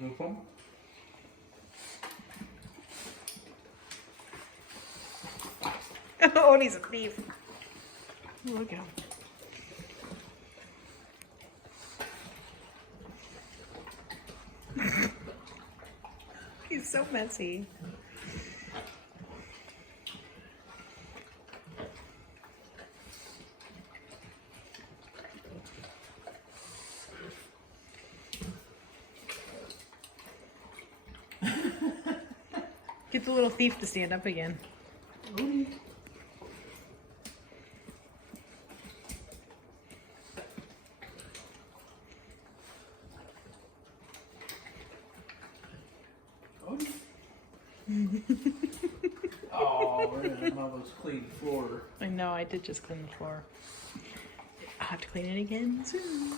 No problem. Oh, he's a thief. Look at him. He's so messy. Get the little thief to stand up again. Odie. Odie. Oh, we're gonna almost clean the floor. I know, I did just clean the floor. I'll have to clean it again soon.